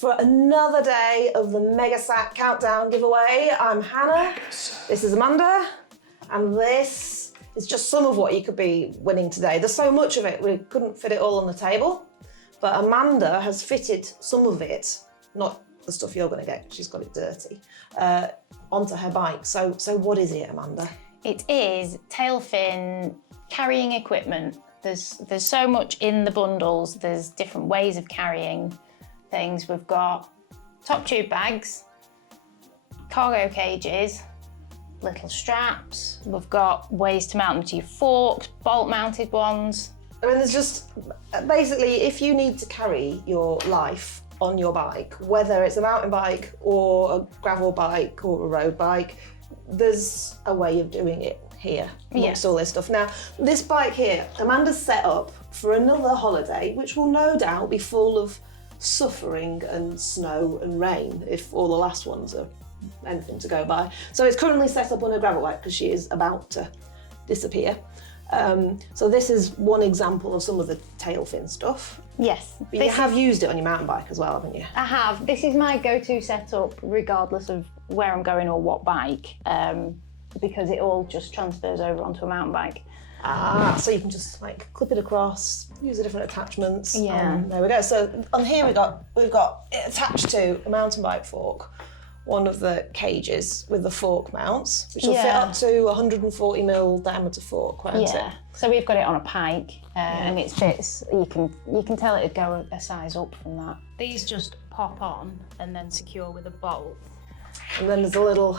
for another day of the Megasack Countdown giveaway. I'm Hannah, this is Amanda, and this is just some of what you could be winning today. There's so much of it, we couldn't fit it all on the table, but Amanda has fitted some of it, not the stuff you're going to get, she's got it dirty, onto her bike. So what is it, Amanda? It is Tailfin carrying equipment. There's so much in the bundles. There's different ways of carrying things. We've got top tube bags, cargo cages, little straps. We've got ways to mount them to your forks, bolt mounted ones. I mean, there's just, basically, if you need to carry your life on your bike, whether it's a mountain bike or a gravel bike or a road bike, there's a way of doing it here amongst all this stuff. Now, this bike here, Amanda's set up for another holiday, which will no doubt be full of suffering and snow and rain if all the last ones are anything to go by. So it's currently set up on a gravel bike because she is about to disappear. So this is one example of some of the Tailfin stuff. Yes. But you have used it on your mountain bike as well, haven't you? I have. This is my go-to setup regardless of where I'm going or what bike, because it all just transfers over onto a mountain bike. Ah, so you can just like clip it across, use the different attachments. Yeah. There we go. So on here we've got it attached to a mountain bike fork, one of the cages with the fork mounts, which will fit up to 140mm diameter fork, won't it? So we've got it on a pike, and it fits. You can tell it'd go a size up from that. These just pop on and then secure with a bolt. And then there's a little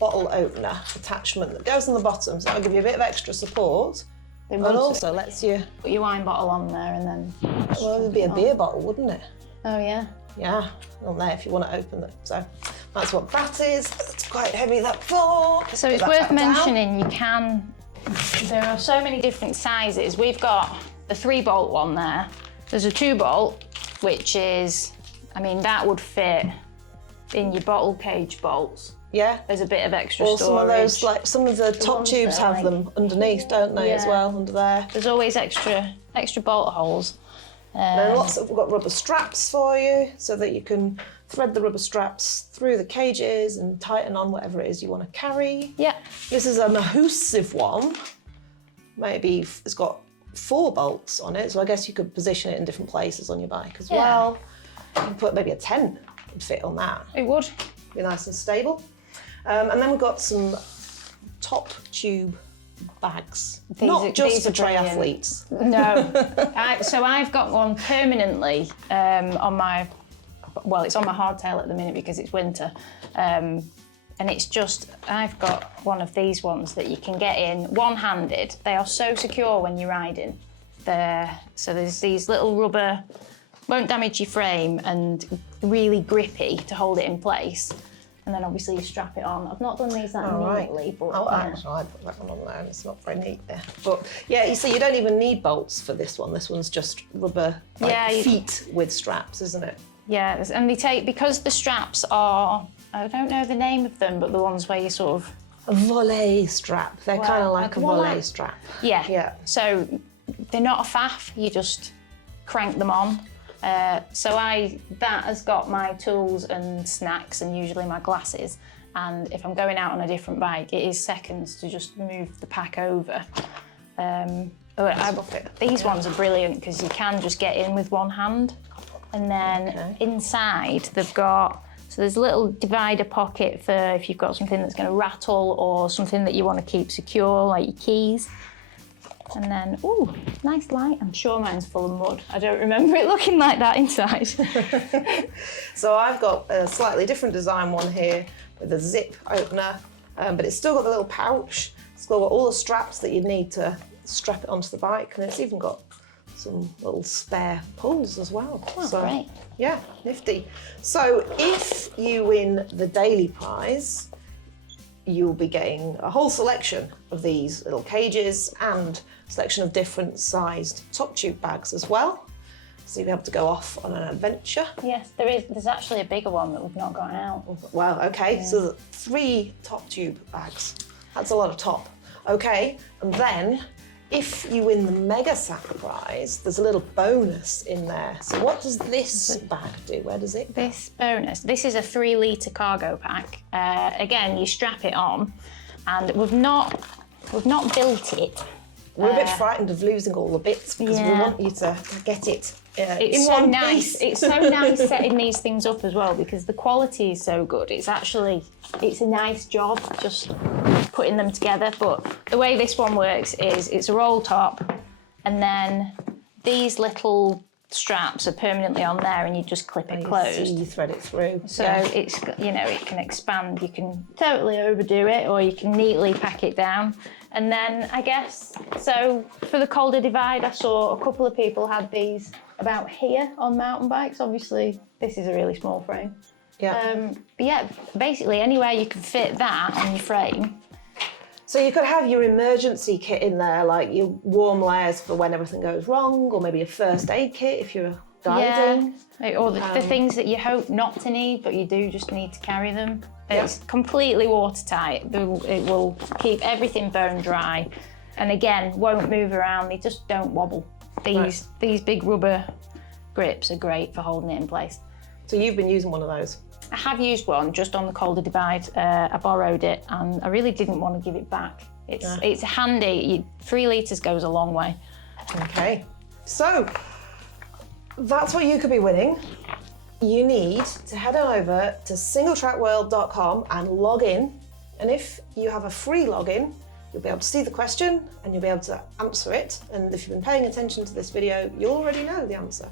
bottle opener attachment that goes on the bottom, so that'll give you a bit of extra support. And also lets you put your wine bottle on there and then. Well, it'd be a beer bottle, wouldn't it? Oh yeah. Yeah, on there if you want to open it. So that's what that is. It's quite heavy, that fork. So it's worth mentioning there are so many different sizes. We've got the 3-bolt one there. There's a 2-bolt, which is, I mean, that would fit in your bottle cage bolts. Yeah. There's a bit of extra storage. Or some of those, like some of the top tubes have them underneath, don't they, as well, under there. There's always extra bolt holes. Then we've got rubber straps for you so that you can thread the rubber straps through the cages and tighten on whatever it is you want to carry. Yeah. This is a massive one. Maybe it's got 4 bolts on it, so I guess you could position it in different places on your bike as well. You can put maybe a tent would fit on that. It would. Be nice and stable. And then we've got some top tube bags. Not just for triathletes. No. So I've got one permanently on my, well, it's on my hardtail at the minute because it's winter. And it's just, I've got one of these ones that you can get in one-handed. They are so secure when you're riding. So there's these little rubber, won't damage your frame and really grippy to hold it in place. And then obviously you strap it on. I've not done these that neatly, but actually, I put that one on there and it's not very neat there. But yeah, you see, you don't even need bolts for this one. This one's just rubber feet with straps, isn't it? Yeah, and they take, because the straps are, I don't know the name of them, but the ones where you sort of... A volley strap. They're kind of like a volley strap. Yeah. Yeah. So they're not a faff, you just crank them on. So that has got my tools and snacks and usually my glasses, and if I'm going out on a different bike it is seconds to just move the pack over. These ones are brilliant because you can just get in with one hand, and then inside they've got, so there's a little divider pocket for if you've got something that's going to rattle or something that you want to keep secure, like your keys. And then, ooh, nice light. I'm sure mine's full of mud. I don't remember it looking like that inside. So I've got a slightly different design one here with a zip opener, but it's still got the little pouch. It's still got all the straps that you need to strap it onto the bike, and it's even got some little spare pulls as well. Oh, so, great. Yeah, nifty. So if you win the daily prize, you'll be getting a whole selection of these little cages and a selection of different sized top tube bags as well. So you'll be able to go off on an adventure. Yes, there's actually a bigger one that we've not got out. Wow, okay, so 3 top tube bags. That's a lot of top. Okay, and then if you win the Megasack prize, there's a little bonus in there. So what does this bag do? Where does it go? This bonus, this is a 3 litre cargo pack. Again, you strap it on, and we've not built it. We're a bit frightened of losing all the bits because we want you to get it it's in so one nice. piece. It's so nice setting these things up as well because the quality is so good. It's a nice job just putting them together. But the way this one works is it's a roll top, and then these little straps are permanently on there, and you just clip it closed. You thread it through. So it's, you know, it can expand. You can totally overdo it, or you can neatly pack it down. And then I guess, so for the Calder Divide, I saw a couple of people had these about here on mountain bikes. Obviously, this is a really small frame. Yeah. But yeah, basically anywhere you can fit that on your frame. So you could have your emergency kit in there, like your warm layers for when everything goes wrong, or maybe a first aid kit if you're diving. Yeah, or the things that you hope not to need, but you do just need to carry them. It's completely watertight. It will keep everything bone dry, and again, won't move around. They just don't wobble. These big rubber grips are great for holding it in place. So you've been using one of those? I have used one just on the Calder Divide. I borrowed it, and I really didn't want to give it back. It's handy. 3 litres goes a long way. Okay, so that's what you could be winning. You need to head on over to singletrackworld.com and log in. And if you have a free login, you'll be able to see the question and you'll be able to answer it. And if you've been paying attention to this video, you'll already know the answer.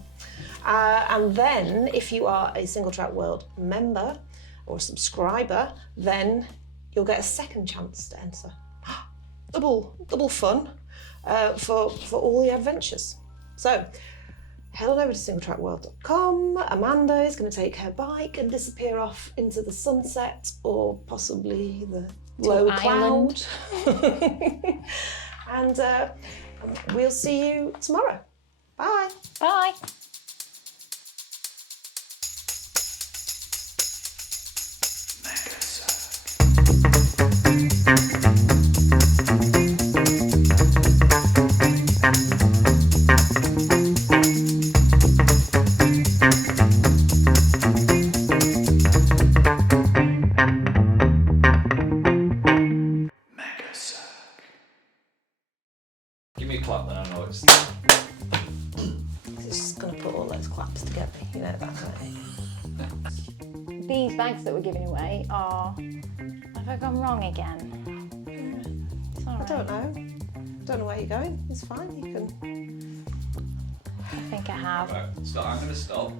And then if you are a Singletrack World member or subscriber, then you'll get a second chance to enter. Double fun for all the adventures. So head on over to singletrackworld.com. Amanda is going to take her bike and disappear off into the sunset or possibly the low cloud. And we'll see you tomorrow. Bye. Bye. Give me a clap then I know it's... It's just going to put all those claps together, you know, that kind of thing. These bags that we're giving away are... Have I gone wrong again? It's all right. I don't know. Don't know where you're going. It's fine. You can... I think I have. Right, I'm going to stop.